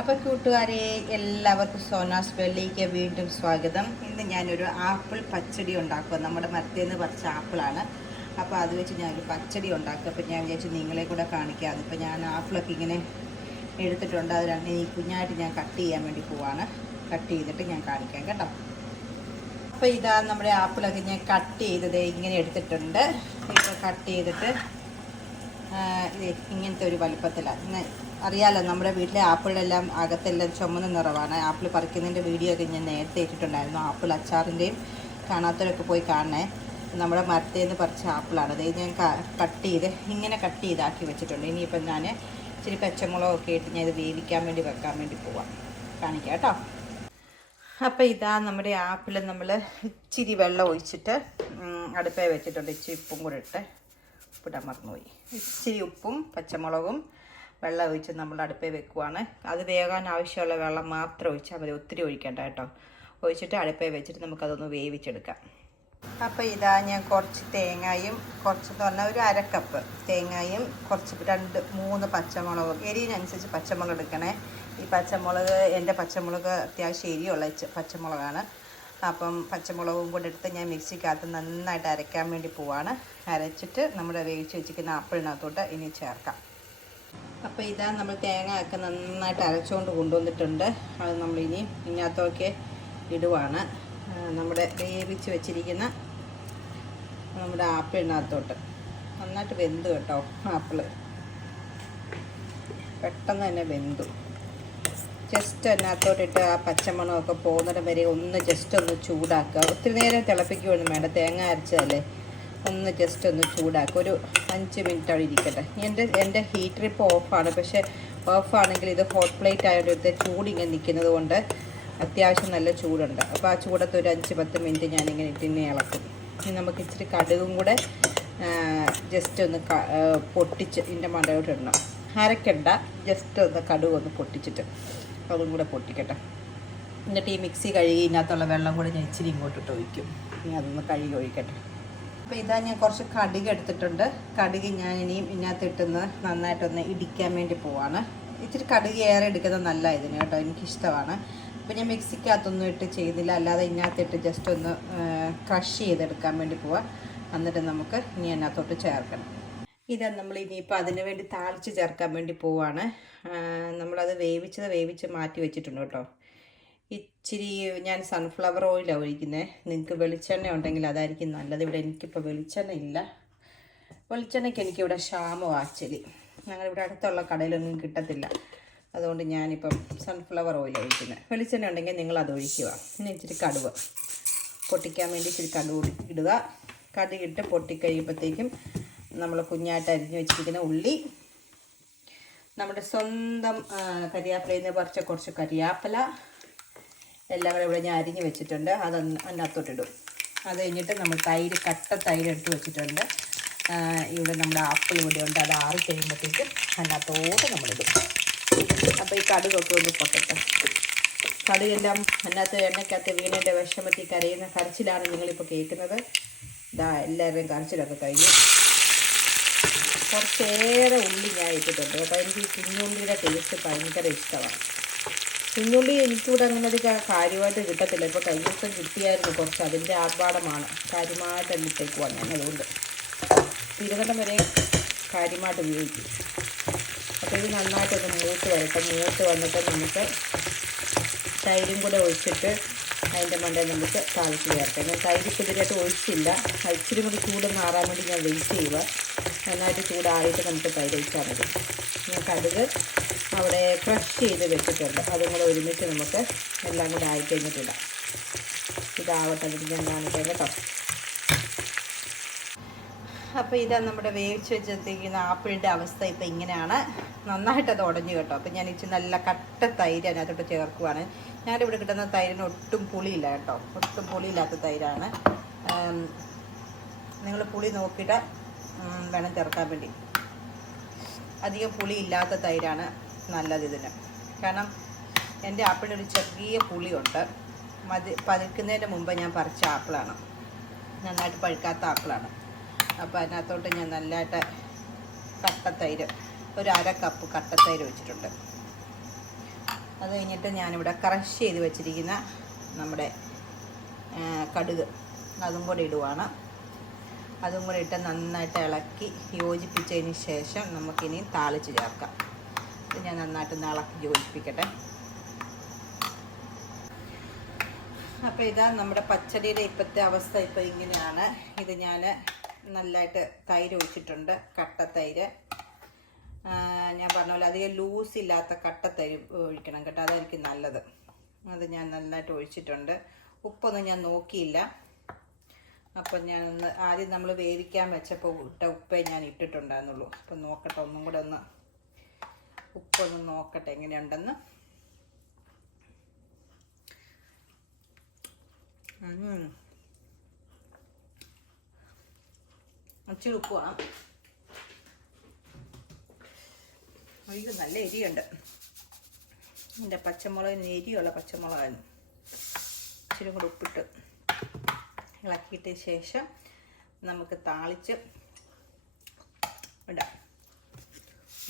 അപ്പോൾ കൂട്ടുകാരെ എല്ലാവർക്കും സോനാസ് വെള്ളിക്ക് വീണ്ടും സ്വാഗതം. ഇന്ന് ഞാനൊരു ആപ്പിൾ പച്ചടി ഉണ്ടാക്കുക നമ്മുടെ മരത്തിൽ നിന്ന് പറിച്ച ആപ്പിളാണ്. അപ്പോൾ അത് വെച്ച് ഞാനൊരു പച്ചടി ഉണ്ടാക്കുക. അപ്പോൾ ഞാൻ വിചാരിച്ചു നിങ്ങളെ കൂടെ കാണിക്കാം ഇപ്പോൾ ഞാൻ ആപ്പിളൊക്കെ ഇങ്ങനെ എടുത്തിട്ടുണ്ട്. അത് രണ്ട് ഈ കുഞ്ഞായിട്ട് ഞാൻ കട്ട് ചെയ്യാൻ വേണ്ടി പോവാണ്. കട്ട് ചെയ്തിട്ട് ഞാൻ കാണിക്കാം കേട്ടോ. അപ്പോൾ ഇതാ നമ്മുടെ ആപ്പിളൊക്കെ ഞാൻ കട്ട് ചെയ്തത് ഇങ്ങനെ എടുത്തിട്ടുണ്ട്. ഇപ്പോൾ കട്ട് ചെയ്തിട്ട് ഇങ്ങനത്തെ ഒരു വലുപ്പത്തിലാണ് അറിയാലോ നമ്മുടെ വീട്ടിലെ ആപ്പിളെല്ലാം അകത്തെല്ലാം ചുമന്ന നിറവാണ്. ആപ്പിൾ പറിക്കുന്നതിന്റെ വീഡിയോ ഒക്കെ ഞാൻ നേരത്തെ ഇട്ടിട്ടുണ്ടായിരുന്നു. ആപ്പിൾ അച്ചാറിന്റെയും കാണാത്തവരൊക്കെ പോയി കാണണേ. നമ്മുടെ മരത്തിൽ നിന്ന് പറിച്ച ആപ്പിളാണ്. അതായത് ഞാൻ കട്ട് ചെയ്ത് ഇങ്ങനെ കട്ട് ചെയ്താക്കി വെച്ചിട്ടുണ്ട്. ഇനിയിപ്പം ഞാൻ ഇച്ചിരി പച്ചമുളകൊക്കെ ഇട്ട് ഞാൻ ഇത് വേവിക്കാൻ വേണ്ടി വെക്കാൻ വേണ്ടി പോവാം. കാണിക്കാം കേട്ടോ. അപ്പോൾ ഇതാ നമ്മുടെ ആപ്പിൾ നമ്മൾ ഇച്ചിരി വെള്ളം ഒഴിച്ചിട്ട് അടുപ്പേ വെച്ചിട്ടുണ്ട്. ഇച്ചിരി ഉപ്പും കൂടെ ഇട്ട്. ഉപ്പിടാൻ മറന്നുപോയി. ഇച്ചിരി ഉപ്പും പച്ചമുളകും വെള്ളം ഒഴിച്ച് നമ്മൾ അടുപ്പേ വെക്കുവാണ്. അത് വേകാൻ ആവശ്യമുള്ള വെള്ളം മാത്രം ഒഴിച്ചാൽ മതി. ഒത്തിരി ഒഴിക്കേണ്ട കേട്ടോ. ഒഴിച്ചിട്ട് അടുപ്പേ വെച്ചിട്ട് നമുക്കതൊന്ന് വേവിച്ചെടുക്കാം. അപ്പോൾ ഇതാ ഞാൻ കുറച്ച് തേങ്ങയും കുറച്ച് എന്ന് പറഞ്ഞാൽ ഒരു അരക്കപ്പ് തേങ്ങയും കുറച്ച് രണ്ട് മൂന്ന് പച്ചമുളകും. എരിവിനനുസരിച്ച് പച്ചമുളക് എടുക്കണേ. ഈ പച്ചമുളക് എന്റെ പച്ചമുളക് അത്യാവശ്യം എരിയുള്ള പച്ചമുളകാണ്. അപ്പം പച്ചമുളകും കൂടെ എടുത്ത് ഞാൻ മിക്സിക്കകത്ത് നന്നായിട്ട് അരയ്ക്കാൻ വേണ്ടി പോവാണ്. അരച്ചിട്ട് നമ്മുടെ വേവിച്ച് വെച്ചിരിക്കുന്ന ആപ്പിളിനകത്തോട്ട് ഇനി ചേർക്കാം. അപ്പോൾ ഇതാ നമ്മൾ തേങ്ങ ഒക്കെ നന്നായിട്ട് അരച്ചുകൊണ്ട് കൊണ്ടുവന്നിട്ടുണ്ട്. അത് നമ്മൾ നമ്മളിനി ഇതിനകത്തൊക്കെ ഇടുവാണ്. നമ്മുടെ വേവിച്ച് വെച്ചിരിക്കുന്ന നമ്മുടെ ആപ്പിളിനകത്തോട്ട്. നന്നായിട്ട് വെന്തു കേട്ടോ ആപ്പിൾ. പെട്ടെന്ന് തന്നെ വെന്തു. ജസ്റ്റ് അതിനകത്തോട്ടിട്ട് ആ പച്ചമണമൊക്കെ പോകുന്നിടം വരെ ഒന്ന് ജസ്റ്റ് ഒന്ന് ചൂടാക്കുക. ഒത്തിരി നേരം തിളപ്പിക്കുകയൊന്നും വേണ്ട തേങ്ങ അരച്ചതല്ലേ? ഒന്ന് ജസ്റ്റ് ഒന്ന് ചൂടാക്കുക ഒരു അഞ്ച് മിനിറ്റ് അവിടെ ഇരിക്കട്ടെ. എന്റെ എന്റെ ഹീറ്റർ ഇപ്പോൾ ഓഫാണ് പക്ഷേ ഓഫാണെങ്കിൽ ഇത് ഹോട്ട് പ്ലേറ്റ് ആയതുകൊണ്ട് ചൂട് ഇങ്ങനെ നിൽക്കുന്നത് കൊണ്ട് അത്യാവശ്യം നല്ല ചൂടുണ്ട്. അപ്പോൾ ആ ചൂടത്ത് ഒരു അഞ്ച് പത്ത് മിനിറ്റ് ഞാനിങ്ങനെ ഇട്ടിന്നെ ഇളക്കും. ഇനി നമുക്ക് ഇച്ചിരി കടുകും കൂടെ ജസ്റ്റ് ഒന്ന് പൊട്ടിച്ച് ഇതിന്റെ മണ്ടയോട്ട് ഇടണം. അരക്കണ്ട. ജസ്റ്റ് ഒന്ന് കടുക് ഒന്ന് പൊട്ടിച്ചിട്ട് അതും കൂടെ പൊട്ടിക്കട്ടെ. എന്നിട്ട് ഈ മിക്സി കഴുകി ഇതിനകത്തുള്ള വെള്ളം കൂടെ ഞാൻ ഇച്ചിരി ഇങ്ങോട്ടിട്ട് ഒഴിക്കും. ഇനി അതൊന്ന് കഴുകി ഒഴിക്കട്ടെ. അപ്പോൾ ഇതാ ഞാൻ കുറച്ച് കടുക് എടുത്തിട്ടുണ്ട്. കടുക് ഞാൻ ഇനിയും ഇതിനകത്ത് ഇട്ടുന്ന നന്നായിട്ടൊന്ന് ഇടിക്കാൻ വേണ്ടി പോവാണ്. ഇച്ചിരി കടുക് ഏറെ എടുക്കുന്നത് നല്ല ഇതിന് കേട്ടോ എനിക്കിഷ്ടമാണ്. അപ്പോൾ ഞാൻ മിക്സിക്കകത്തൊന്നും ഇട്ട് ചെയ്തില്ല അല്ലാതെ ഇതിനകത്തിട്ട് ജസ്റ്റ് ഒന്ന് ക്രഷ് ചെയ്തെടുക്കാൻ വേണ്ടി പോവാം. എന്നിട്ട് നമുക്ക് ഇനി അതിനകത്തോട്ട് ചേർക്കണം. ഇതാ നമ്മൾ ഇനിയിപ്പോൾ അതിന് വേണ്ടി താളിച്ച് ചേർക്കാൻ വേണ്ടി പോവാണ്. നമ്മളത് വേവിച്ചത് വേവിച്ച് മാറ്റി വെച്ചിട്ടുണ്ട് കേട്ടോ. ഇച്ചിരി ഞാൻ സൺഫ്ലവർ ഓയിലാണ് ഒഴിക്കുന്നത് നിങ്ങൾക്ക് വെളിച്ചെണ്ണ ഉണ്ടെങ്കിൽ അതായിരിക്കും നല്ലത്. ഇവിടെ എനിക്കിപ്പോൾ വെളിച്ചെണ്ണ ഇല്ല. വെളിച്ചെണ്ണയ്ക്ക് എനിക്കിവിടെ ക്ഷാമം ആച്ചലി ഞങ്ങളിവിടെ അടുത്തുള്ള കടയിലൊന്നും കിട്ടത്തില്ല. അതുകൊണ്ട് ഞാനിപ്പം സൺഫ്ലവർ ഓയിൽ ഒഴിക്കുന്നത് വെളിച്ചെണ്ണ ഉണ്ടെങ്കിൽ നിങ്ങൾ അത് ഒഴിക്കുക. പിന്നെ ഇച്ചിരി കടുവ്. പൊട്ടിക്കാൻ വേണ്ടി ഇച്ചിരി കടുവ് ഇടുക. കടുകിട്ട് പൊട്ടിക്കഴിയുമ്പോഴത്തേക്കും നമ്മൾ കുഞ്ഞായിട്ട് അരിഞ്ഞു വെച്ചിരിക്കുന്ന ഉള്ളി നമ്മുടെ സ്വന്തം കരിയാപ്പിലയിൽ നിന്ന് പറിച്ച കുറച്ച് കരിയാപ്പില എല്ലാം കൂടെ ഇവിടെ ഞാൻ അരിഞ്ഞ് വെച്ചിട്ടുണ്ട്. അതൊന്ന് അതിനകത്തോട്ടിടും അത് കഴിഞ്ഞിട്ട് നമ്മൾ തൈര് കട്ട തൈര് എടുത്ത് വെച്ചിട്ടുണ്ട്. ഇവിടെ നമ്മുടെ ആപ്പിൾ ഇവിടെ ഉണ്ട്. അത് ആറി കഴിയുമ്പോഴത്തേക്കും അതിനകത്തോട്ട് നമ്മളിടും അപ്പോൾ ഈ കടുകൊക്കെ ഒന്ന് പൊട്ടട്ടെ. കടുകെല്ലാം അതിനകത്ത് എണ്ണയ്ക്കകത്ത് വീണിന്റെ വിഷമത്തിൽ കരയുന്ന കരച്ചിലാണ് നിങ്ങളിപ്പോൾ കേൾക്കുന്നത്. ഇതാ എല്ലാവരുടെയും കരച്ചിലൊക്കെ കഴിഞ്ഞു. കുറച്ചേറെ ഉള്ളി ഞാൻ ഇട്ടിട്ടുണ്ട് അപ്പോൾ എനിക്ക് കുഞ്ഞുള്ളിയുടെ ടേസ്റ്റ് ഭയങ്കര ഇഷ്ടമാണ്. കുഞ്ഞുള്ളി എനിക്കിവിടെ അങ്ങനെ ഒരു കാര്യമായിട്ട് കിട്ടത്തില്ല. ഇപ്പോൾ ദിവസം കിട്ടിയായിരുന്നു കുറച്ച്. അതിന്റെ ആർഭാടമാണ്. കാര്യമായിട്ട് എന്നിട്ടേക്കുവാണ് ഞാൻ അതുകൊണ്ട്. തിരുവനന്തപുരം വരെ കാര്യമായിട്ട് ഉപയോഗിക്കും. അപ്പോൾ ഇത് നന്നായിട്ടൊന്ന് മൂത്ത് വരട്ടെ. മൂത്ത് വന്നിട്ട് നമുക്ക് തൈരും കൂടെ ഒഴിച്ചിട്ട് അതിന്റെ മണ്ടെ നമുക്ക് താളിച്ച് ചേർക്കാം. ഞാൻ തൈര് കുതിരായിട്ട് ഒഴിച്ചില്ല. ഇച്ചിരി കൂടി ചൂട് മാറാൻ വേണ്ടി ഞാൻ വെയിറ്റ് ചെയ്യുക നന്നായിട്ട് ചൂടായിട്ട് നമുക്ക് തൈര് ഒഴിച്ചാൽ മതി. ഞാൻ കടുക് അവിടെ ക്രഷ് ചെയ്ത് വെച്ചിട്ടുണ്ട്. അതും കൂടെ ഒരുമിച്ച് നമുക്ക് എല്ലാം കൂടെ ആയി കഴിഞ്ഞിട്ടുണ്ട് ഇതാവട്ടെ അതിന് ഞാൻ കേട്ടോ. അപ്പോൾ ഇതാ നമ്മുടെ വേവിച്ച് വെച്ചിരിക്കുന്ന ആപ്പിളിന്റെ അവസ്ഥ ഇപ്പോൾ ഇങ്ങനെയാണ്. നന്നായിട്ട് അത് ഉടഞ്ഞു കേട്ടോ. അപ്പോൾ ഞാൻ ഇച്ചിരി നല്ല കട്ട തൈര് അതിനകത്തോട്ട് ചേർക്കുവാണ്. ഞാനിവിടെ കിട്ടുന്ന തൈരിന് ഒട്ടും പുളിയില്ല കേട്ടോ. ഒട്ടും പുളിയില്ലാത്ത തൈരാണ്. നിങ്ങൾ പുളി നോക്കിയിട്ട് വേണം ചേർക്കാൻ വേണ്ടി. അധികം പുളിയില്ലാത്ത തൈരാണ്. നല്ലത് ഇതിന്. കാരണം എന്റെ ആപ്പിളിനൊരു ചെറിയ പുളിയുണ്ട്. മതി പതിക്കുന്നതിന് മുമ്പ് ഞാൻ പറിച്ച ആപ്പിളാണ്. നന്നായിട്ട് പഴുക്കാത്ത ആപ്പിളാണ്. അപ്പോൾ അതിനകത്തോട്ട് ഞാൻ നല്ലതായിട്ട് കട്ടത്തൈര് ഒരു അര കപ്പ് കട്ടത്തൈര് വെച്ചിട്ടുണ്ട്. അത് കഴിഞ്ഞിട്ട് ഞാനിവിടെ ക്രഷ് ചെയ്ത് വെച്ചിരിക്കുന്ന നമ്മുടെ കടുക് അതും കൂടെ ഇടുവാണ്. അതും കൂടെ ഇട്ട് നന്നായിട്ട് ഇളക്കി യോജിപ്പിച്ചതിന് ശേഷം നമുക്കിനി താളിച്ച് ചേർക്കാം. ഇത് ഞാൻ നന്നായിട്ട് ഇളക്കി യോജിപ്പിക്കട്ടെ. അപ്പോൾ ഇതാ നമ്മുടെ പച്ചടിയുടെ ഇപ്പോഴത്തെ അവസ്ഥ ഇപ്പോൾ ഇങ്ങനെയാണ്. ഇത് ഞാൻ നല്ലതായിട്ട് തൈര് ഒഴിച്ചിട്ടുണ്ട് കട്ട തൈര്. ഞാൻ പറഞ്ഞ പോലെ അധികം ലൂസ് ഇല്ലാത്ത കട്ട തൈര് ഒഴിക്കണം കേട്ടോ അതായിരിക്കും നല്ലത്. അത് ഞാൻ നന്നായിട്ട് ഒഴിച്ചിട്ടുണ്ട്. ഉപ്പൊന്നും ഞാൻ നോക്കിയില്ല. അപ്പം ഞാനൊന്ന് ആദ്യം നമ്മൾ വേവിക്കാൻ വെച്ചപ്പോൾ ഇട്ട ഉപ്പേ ഞാൻ ഇട്ടിട്ടുണ്ടായിരുന്നുള്ളൂ. അപ്പം നോക്കട്ടെ ഒന്നും കൂടെ ഒന്ന് ഉപ്പൊന്ന് നോക്കട്ടെ എങ്ങനെയുണ്ടെന്ന്. ഇച്ചിരി ഉപ്പ് വേണം. അയ്യോ നല്ല എരിയുണ്ട്. എന്റെ പച്ചമുളകിന് എരിയുള്ള പച്ചമുളകായിരുന്നു. ഇച്ചിരി കൂടെ ഉപ്പിട്ട് ഇളക്കിയിട്ട ശേഷം നമുക്ക് താളിച്ച് ഇടാം.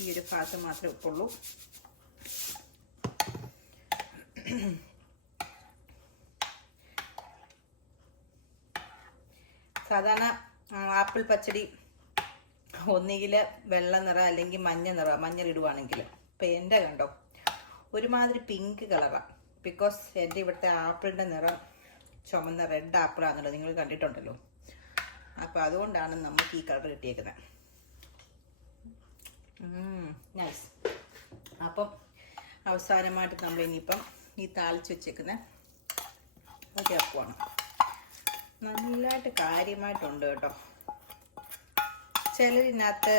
ഈ ഒരു ഭാഗത്ത് മാത്രമേ ഉപ്പുള്ളൂ സാധാരണ ആപ്പിൾ പച്ചടി ഒന്നുകിൽ വെള്ള നിറ അല്ലെങ്കിൽ മഞ്ഞ നിറ മഞ്ഞൾ ഇടുവാണെങ്കിൽ. ഇപ്പം എന്റെ കണ്ടോ ഒരുമാതിരി പിങ്ക് കളറാണ് ബിക്കോസ് എന്റെ ഇവിടുത്തെ ആപ്പിളിന്റെ നിറം ചുമന്ന റെഡ് ആപ്പിളാണല്ലോ നിങ്ങൾ കണ്ടിട്ടുണ്ടല്ലോ. അപ്പോൾ അതുകൊണ്ടാണ് നമുക്ക് ഈ കളർ കിട്ടിയേക്കുന്നത്. നൈസ് അപ്പം അവസാനമായിട്ട് നമ്മൾ ഇനിയിപ്പം ഈ താളിച്ച് വെച്ചേക്കുന്ന ചേർക്കുവാണ് നല്ലതായിട്ട് കാര്യമായിട്ടുണ്ട് കേട്ടോ. ചിലരിനകത്ത്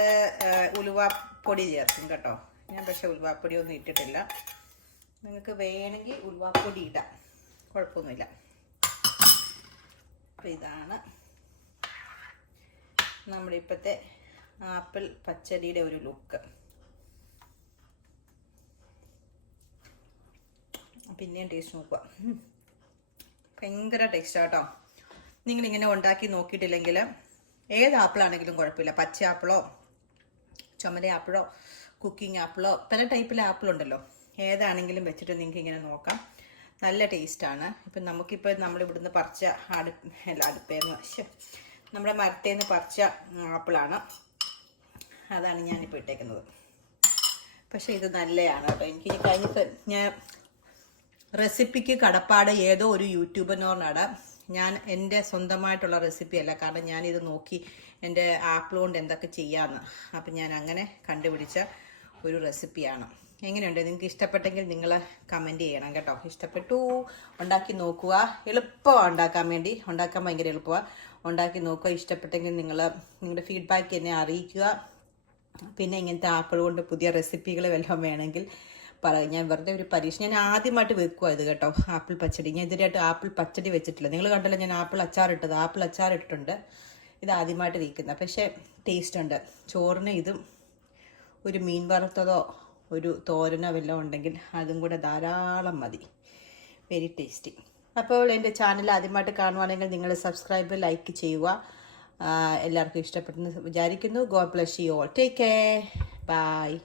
ഉലുവാപ്പൊടി ചേർക്കും കേട്ടോ. ഞാൻ പക്ഷെ ഉലുവാപ്പൊടി ഒന്നും ഇട്ടിട്ടില്ല. നിങ്ങൾക്ക് വേണമെങ്കിൽ ഉലുവാപ്പൊടി ഇടാം. കുഴപ്പമൊന്നുമില്ല. അപ്പം ഇതാണ് നമ്മുടെ ഇപ്പോഴത്തെ ആപ്പിൾ പച്ചടിയുടെ ഒരു ലുക്ക്. പിന്നെയും ടേസ്റ്റ് നോക്കുക. ഭയങ്കര ഭയങ്കര ആട്ടോ കേട്ടോ. നിങ്ങളിങ്ങനെ ഉണ്ടാക്കി നോക്കിയിട്ടില്ലെങ്കിൽ ഏത് ആപ്പിളാണെങ്കിലും കുഴപ്പമില്ല. പച്ച ആപ്പിളോ ചുമല ആപ്പിളോ കുക്കിംഗ് ആപ്പിളോ പല ടൈപ്പിലെ ആപ്പിളുണ്ടല്ലോ ഏതാണെങ്കിലും വെച്ചിട്ട് നിങ്ങൾക്ക് ഇങ്ങനെ നോക്കാം. നല്ല ടേസ്റ്റാണ് ഇപ്പം നമുക്കിപ്പോൾ നമ്മളിവിടുന്ന് പറിച്ച അടു അല്ല അടുപ്പേന്ന്. നമ്മുടെ മരത്തേന്ന് പറിച്ച ആപ്പിളാണ്. അതാണ് ഞാനിപ്പോൾ ഇട്ടേക്കുന്നത്. പക്ഷേ ഇത് നല്ലതാണ് കേട്ടോ. എനിക്ക് ഇനി കഴിഞ്ഞ ഞാൻ റെസിപ്പിക്ക് കടപ്പാട് ഏതോ ഒരു യൂട്യൂബറിനോടാണ് ഞാൻ എന്റെ സ്വന്തമായിട്ടുള്ള റെസിപ്പി അല്ല കാരണം ഞാനിത് നോക്കി എന്റെ ആപ്പിൾ കൊണ്ട് എന്തൊക്കെ ചെയ്യാമെന്ന് അപ്പം ഞാൻ അങ്ങനെ കണ്ടുപിടിച്ച ഒരു റെസിപ്പിയാണ്. എങ്ങനെയുണ്ട്? നിങ്ങൾക്ക് ഇഷ്ടപ്പെട്ടെങ്കിൽ നിങ്ങൾ കമന്റ് ചെയ്യണം കേട്ടോ. ഇഷ്ടപ്പെട്ടു? ഉണ്ടാക്കി നോക്കുക. എളുപ്പമാണ് ഉണ്ടാക്കാൻ വേണ്ടി. ഉണ്ടാക്കാൻ ഭയങ്കര എളുപ്പമാണ്. ഉണ്ടാക്കി നോക്കുക. ഇഷ്ടപ്പെട്ടെങ്കിൽ നിങ്ങൾ നിങ്ങളുടെ ഫീഡ്ബാക്ക് എന്നെ അറിയിക്കുക. പിന്നെ ഇങ്ങനത്തെ ആപ്പിൾ കൊണ്ട് പുതിയ റെസിപ്പികൾ വല്ലതും വേണമെങ്കിൽ പറയും ഞാൻ വെറുതെ ഒരു പരീക്ഷ ഞാൻ ആദ്യമായിട്ട് വെക്കുക ഇത് കേട്ടോ ആപ്പിൾ പച്ചടി. ഞാൻ ഇതിനായിട്ട് ആപ്പിൾ പച്ചടി വെച്ചിട്ടില്ല. നിങ്ങൾ കണ്ടല്ലോ ഞാൻ ആപ്പിൾ അച്ചാർ ഇട്ടത്. ആപ്പിൾ അച്ചാർ ഇട്ടിട്ടുണ്ട്. ഇത് ആദ്യമായിട്ട് വയ്ക്കുന്നത് പക്ഷേ ടേസ്റ്റ് ഉണ്ട്. ചോറിന് ഇതും ഒരു മീൻ വറുത്തതോ ഒരു തോരനോ വല്ലതും ഉണ്ടെങ്കിൽ അതും കൂടെ ധാരാളം മതി. വെരി ടേസ്റ്റി അപ്പോൾ എന്റെ ചാനൽ ആദ്യമായിട്ട് കാണുവാണെങ്കിൽ നിങ്ങൾ സബ്സ്ക്രൈബ് ലൈക്ക് ചെയ്യുക. എല്ലാവർക്കും ഇഷ്ടപ്പെട്ടെന്ന് വിചാരിക്കുന്നു. God bless you all. Take care. Bye.